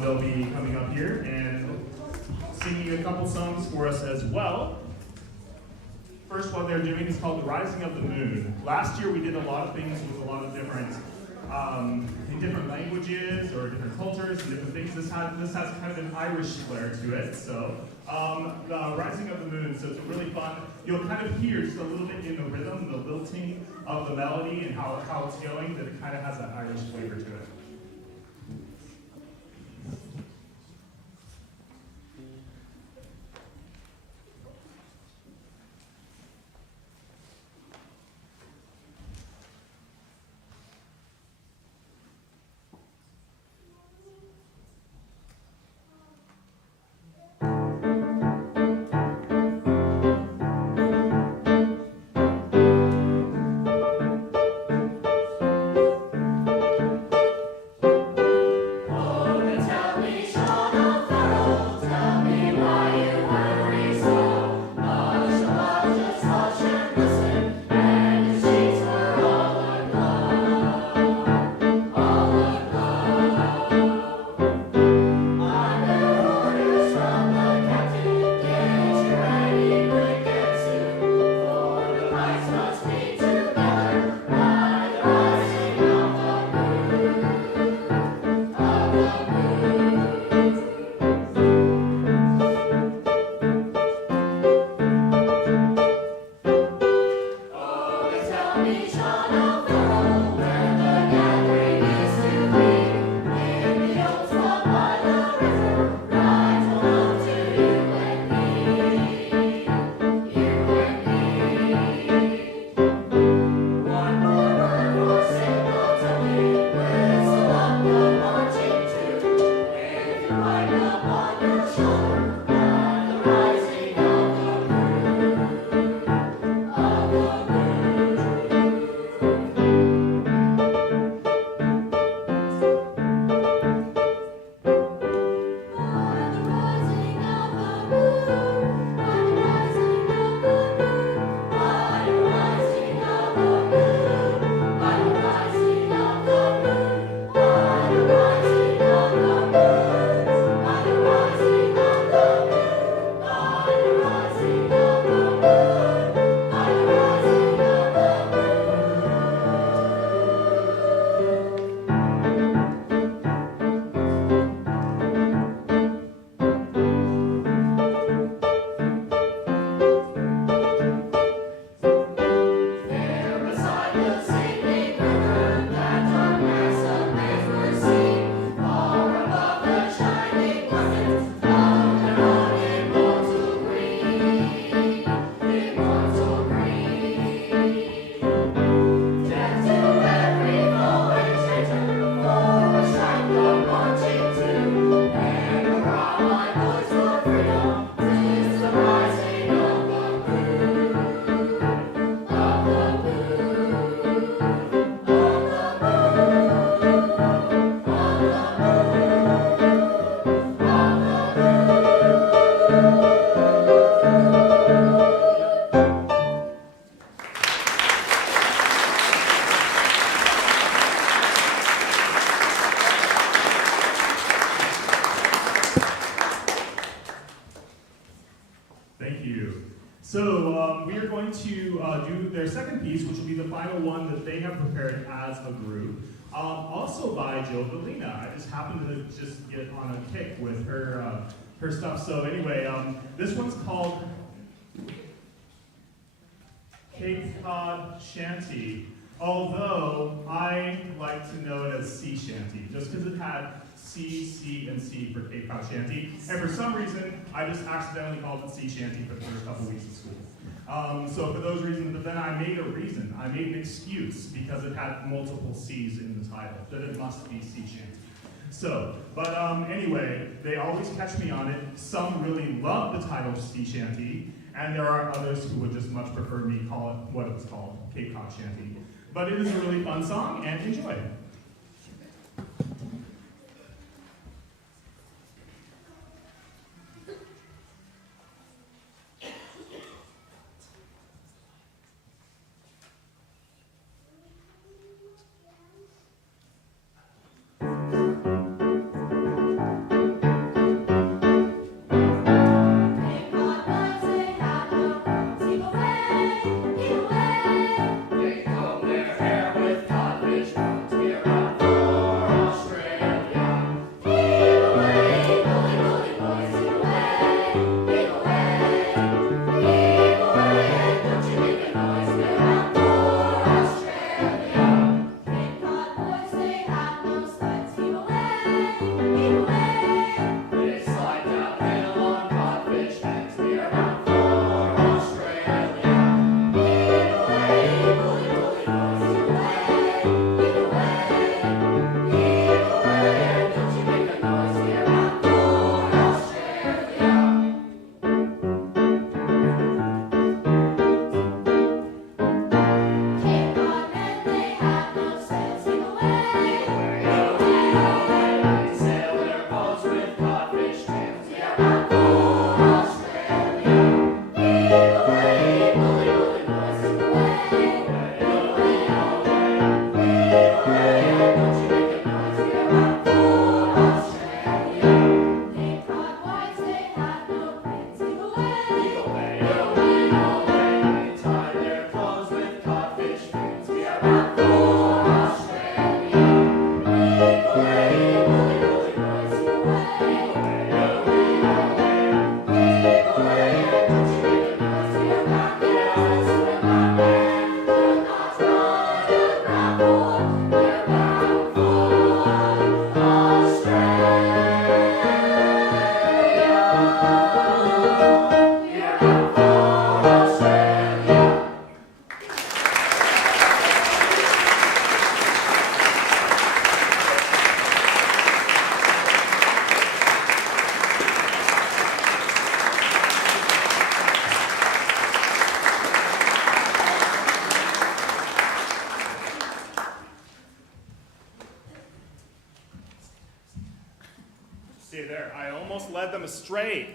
They'll be coming up here and singing a couple songs for us as well. First one they're doing is called The Rising of the Moon. Last year we did a lot of things with a lot of different in different languages or different cultures and different things. This has kind of an Irish flair to it. So the Rising of the Moon, so it's really fun. You'll kind of hear just a little bit in the rhythm, the lilting of the melody and how it's going, that it kind of has that Irish flavor to it. Do their second piece, which will be the final one that they have prepared as a group. Also by Joe Valina. I just happened to just get on a kick with her stuff. So anyway, this one's called Cape Cod Shanty, although I like to know it as Sea Shanty, just because it had C, C, and C for Cape Cod Shanty. And for some reason, I just accidentally called it Sea Shanty for the first couple weeks of school. So for those reasons, but then I made a reason. I made an excuse because it had multiple C's in the title, that it must be Sea Shanty. So, but anyway, they always catch me on it. Some really love the title Sea Shanty, and there are others who would just much prefer me call it what it's called, Cape Cod Shanty. But it is a really fun song, and enjoy. See there, I almost led them astray.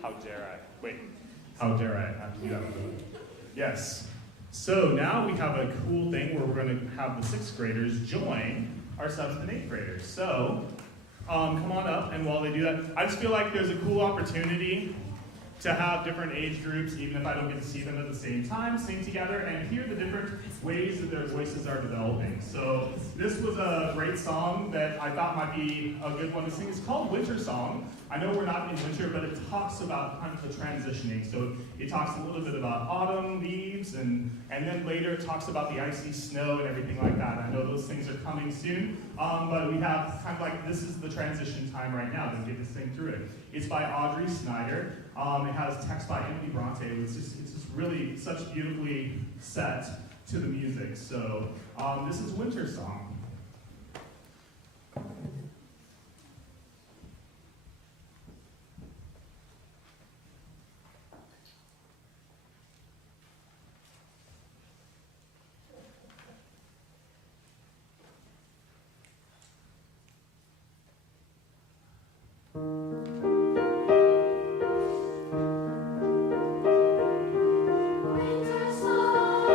How dare I? Wait, how dare I have to do that? Yes. So now we have a cool thing where we're going to have the 6th graders join our 7th and 8th graders. So come on up, and while they do that, I just feel like there's a cool opportunity to have different age groups, even if I don't get to see them at the same time, sing together and hear the different ways that their voices are developing. So this was a great song that I thought might be a good one to sing. It's called Winter Song. I know we're not in winter, but it talks about kind of the transitioning. So it talks a little bit about autumn leaves, and then later it talks about the icy snow and everything like that. I know those things are coming soon, but we have kind of like, this is the transition time right now to get this thing through it. It's by Audrey Snyder. It has text by Emily Bronte. It's just really such beautifully set to the music. So this is Winter Song. Winter song,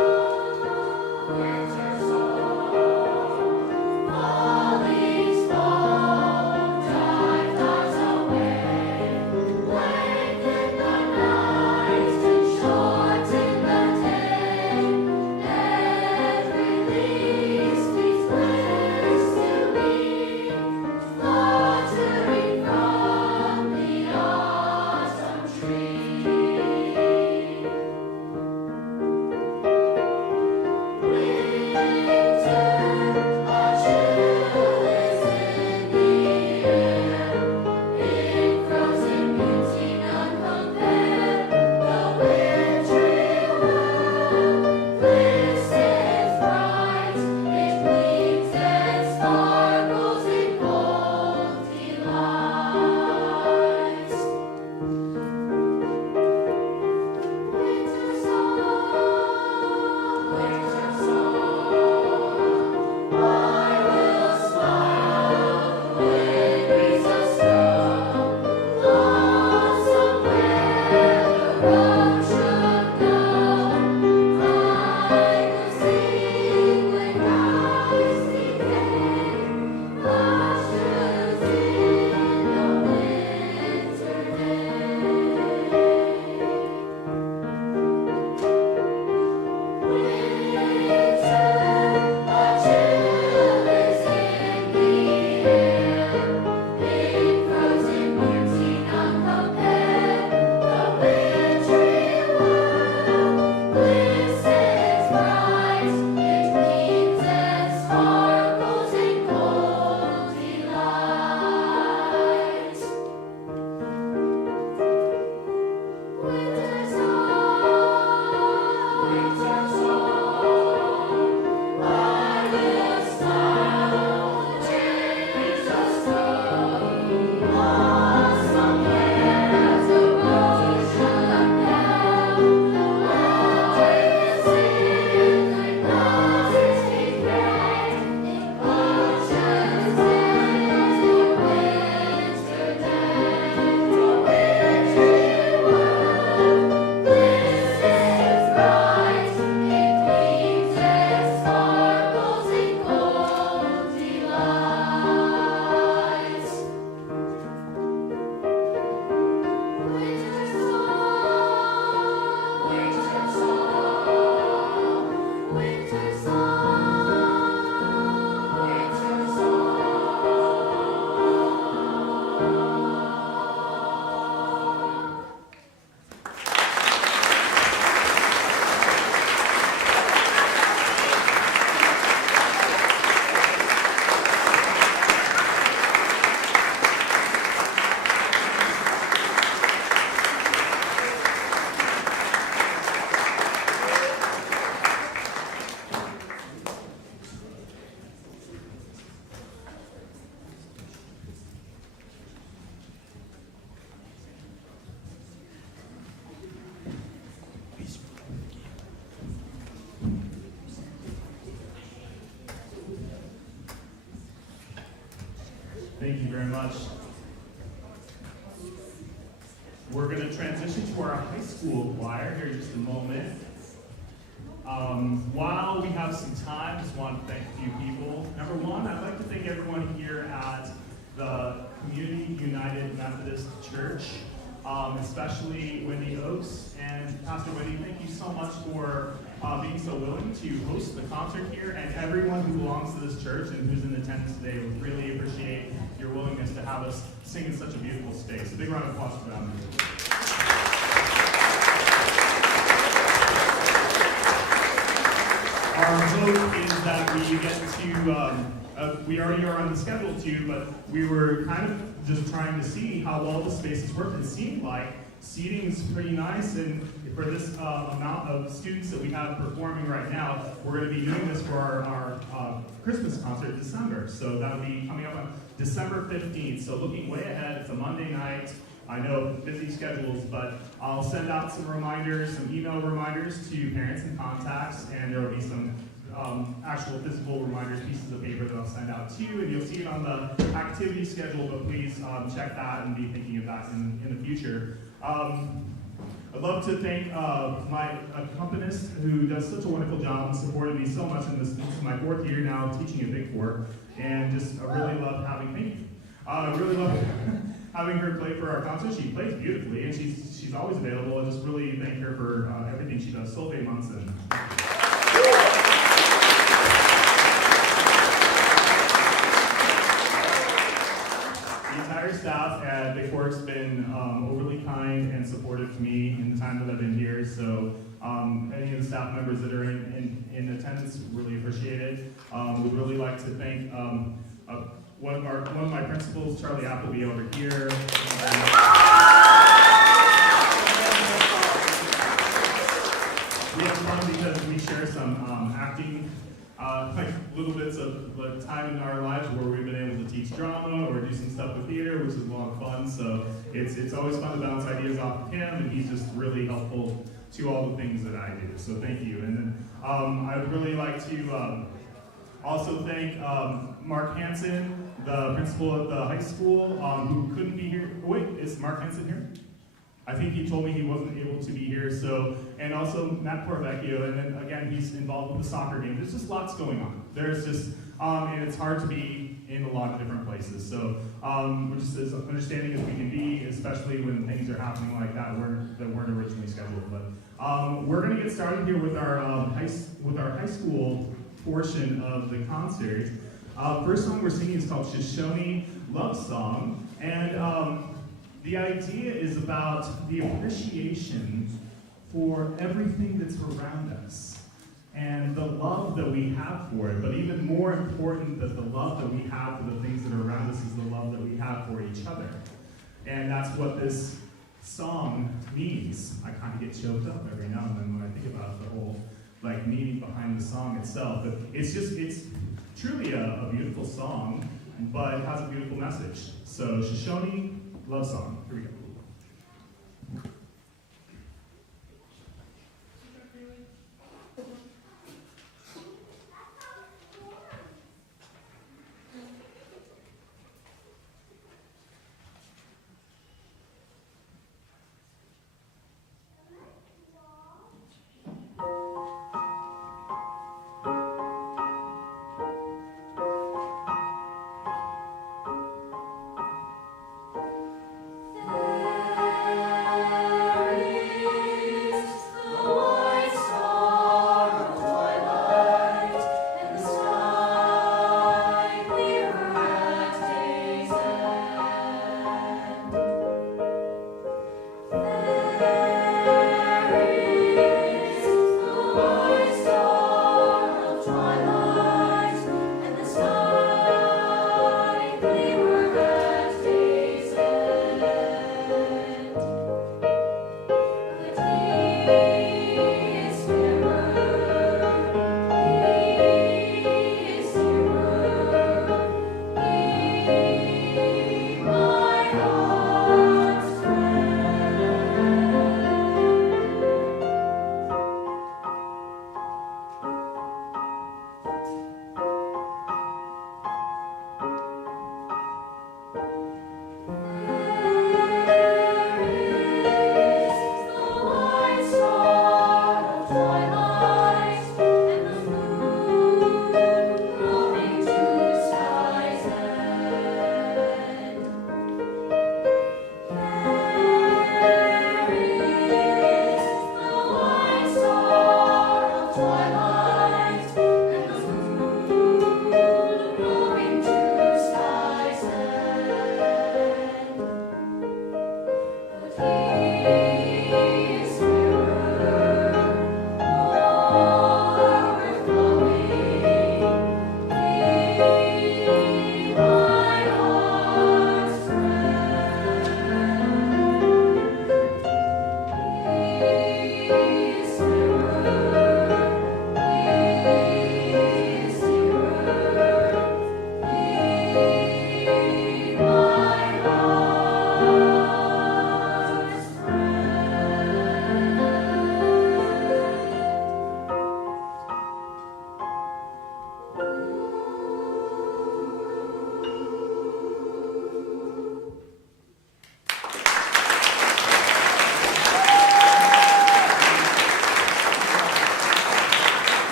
Thank you very much. We're going to transition to our high school choir here in just a moment. While we have some time, I just want to thank a few people. Number one, I'd like to thank everyone here at the Community United Methodist Church, especially Wendy Oaks and Pastor Wendy. Thank you so much for being so willing to host the concert here, and everyone who belongs to this church and who's in attendance today. We really appreciate your willingness to have us sing in such a beautiful space. A big round of applause for them. Our hope is that we get to, we already are on the schedule too, but we were kind of just trying to see how well the spaces work. It seemed like seating is pretty nice, and for this amount of students that we have performing right now, we're going to be doing this for our Christmas concert in December. So that'll be coming up on December 15th. So looking way ahead, it's a Monday night. I know busy schedules, but I'll send out some reminders, some email reminders to parents and contacts, and there will be some actual physical reminders, pieces of paper that I'll send out to you, and you'll see it on the activity schedule, but please check that and be thinking of that in the future. I'd love to thank my accompanist who does such a wonderful job and supported me so much in this. This is my 4th year now teaching at Bigfork, and just I really love having having her play for our concert. She plays beautifully, and she's always available. I just really thank her for everything she does. Solveig Munson. The entire staff at Bigfork's been overly kind and supportive to me in the time that I've been here. So any of the staff members that are in attendance, really appreciate it. Would really like to thank one of my principals, Charlie Appleby, over here. We have fun because we share some acting, like little bits of time in our lives where we've been able to teach drama or do some stuff with theater, which is a lot of fun. So it's always fun to bounce ideas off of him, and he's just really helpful to all the things that I do. So thank you. And then I would really like to also thank Mark Hansen, the principal at the high school, who couldn't be here. Oh, wait, is Mark Hansen here? I think he told me he wasn't able to be here. So, and also Matt Porvecchio, and then again, he's involved with the soccer game. There's just lots going on. There's just, and it's hard to be in a lot of different places. So we're just as understanding as we can be, especially when things are happening like that that weren't originally scheduled. But we're going to get started here with our high school portion of the concert. First song we're singing is called Shoshone Love Song, and the idea is about the appreciation for everything that's around us and the love that we have for it, but even more important than the love that we have for the things that are around us is the love that we have for each other. And that's what this song means. I kind of get choked up every now and then when I think about the whole meaning behind the song itself. But it's truly a beautiful song, but it has a beautiful message. So Shoshone Love Song. Here we go. Thank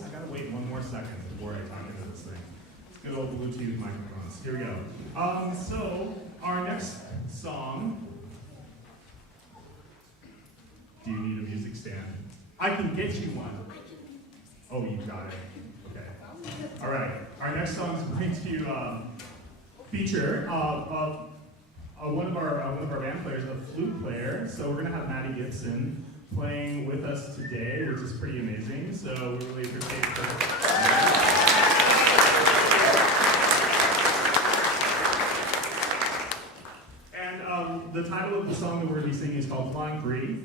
I gotta wait one more second before I talk into this thing. Good old Bluetooth microphones. Here we go. So our next song. Do you need a music stand? I can get you one. Oh, you got it. Okay. All right. Our next song is going to feature one of our band players, a flute player. So we're gonna have Maddie Gibson playing with us today, which is pretty amazing. So we really appreciate her. The title of the song that we're going to be singing is called Flying Free,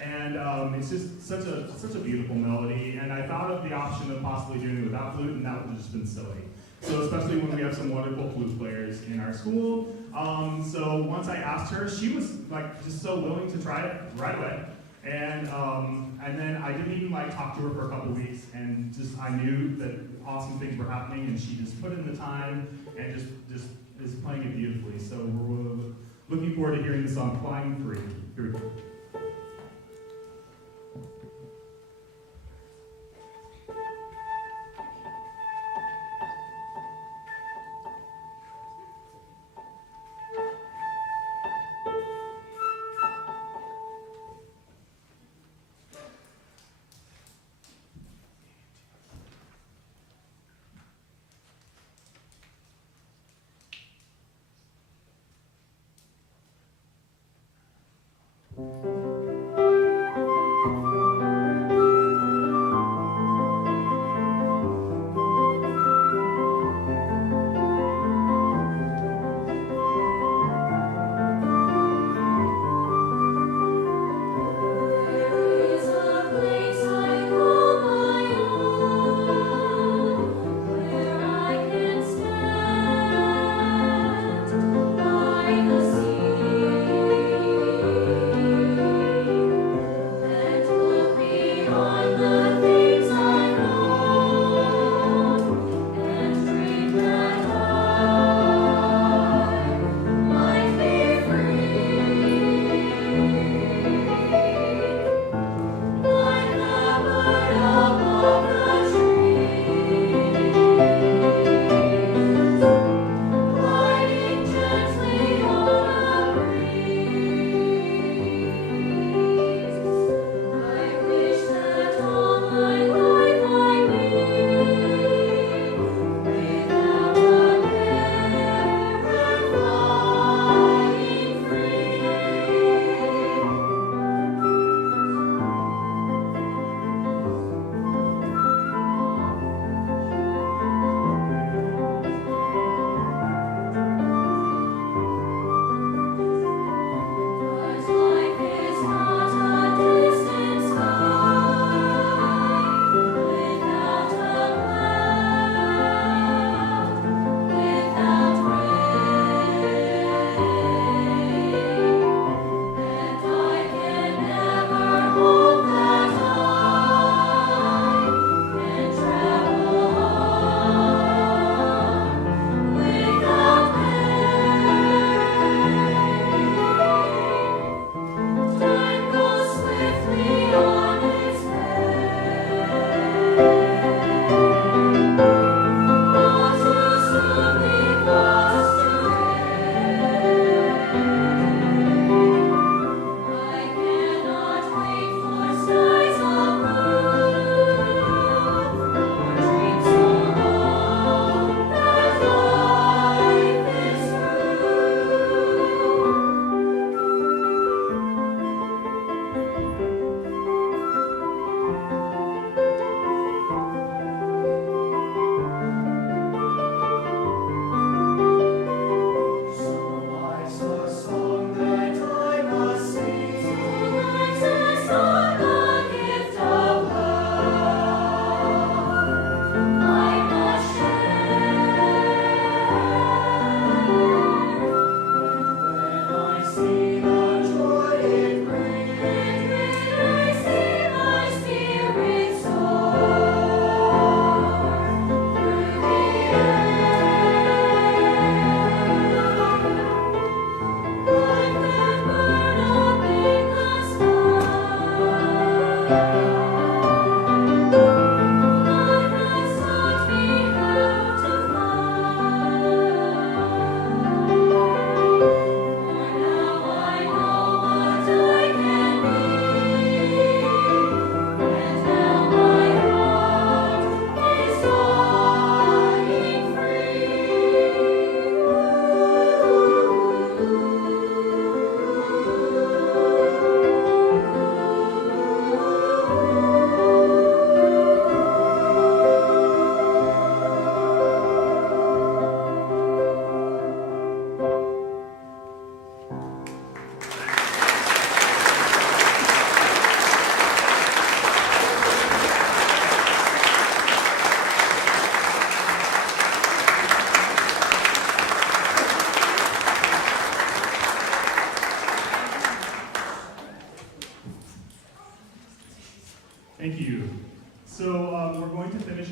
and it's just such a beautiful melody, and I thought of the option of possibly doing it without flute, and that would have just been silly. So especially when we have some wonderful flute players in our school. So once I asked her, she was like just so willing to try it right away, and then I didn't even like talk to her for a couple weeks, and just I knew that awesome things were happening, and she just put in the time and just is playing it beautifully. So we're looking forward to hearing the song Flying Free. Here we go.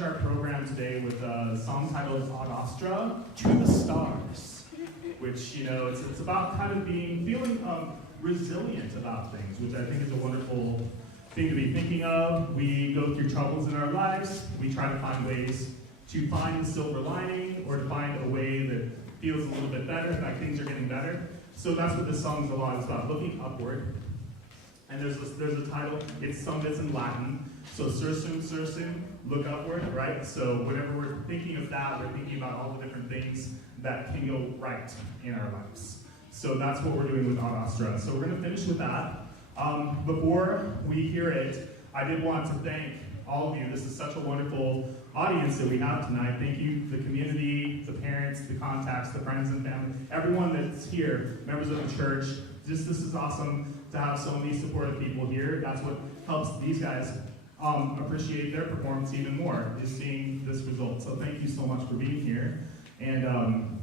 our program today with a song titled Ad Astra, To the Stars, which, you know, it's about kind of feeling resilient about things, which I think is a wonderful thing to be thinking of. We go through troubles in our lives. We try to find ways to find the silver lining or to find a way that feels a little bit better, in fact, things are getting better. So that's what this song is a lot. It's about looking upward. And there's a title, it's in Latin. So sursum, look upward, right? So whenever we're thinking of that, we're thinking about all the different things that can go right in our lives. So that's what we're doing with Ad Astra. So we're gonna finish with that. Before we hear it, I did want to thank all of you. This is such a wonderful audience that we have tonight. Thank you, the community, the parents, the contacts, the friends and family, everyone that's here, members of the church. This is awesome to have so many supportive people here. That's what helps these guys appreciate their performance even more, is seeing this result. So thank you so much for being here. And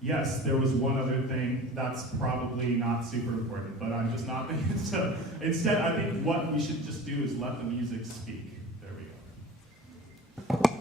yes, there was one other thing that's probably not super important, but I'm just not thinking so. Instead, I think what we should just do is let the music speak. There we go.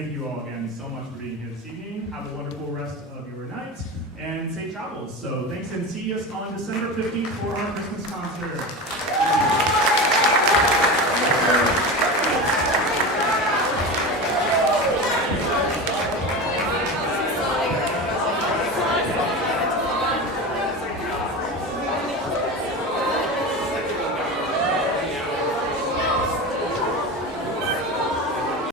thank you all again so much for being here this evening. Have a wonderful rest of your night and safe travels. So thanks, and see us on December 15th for our Christmas concert.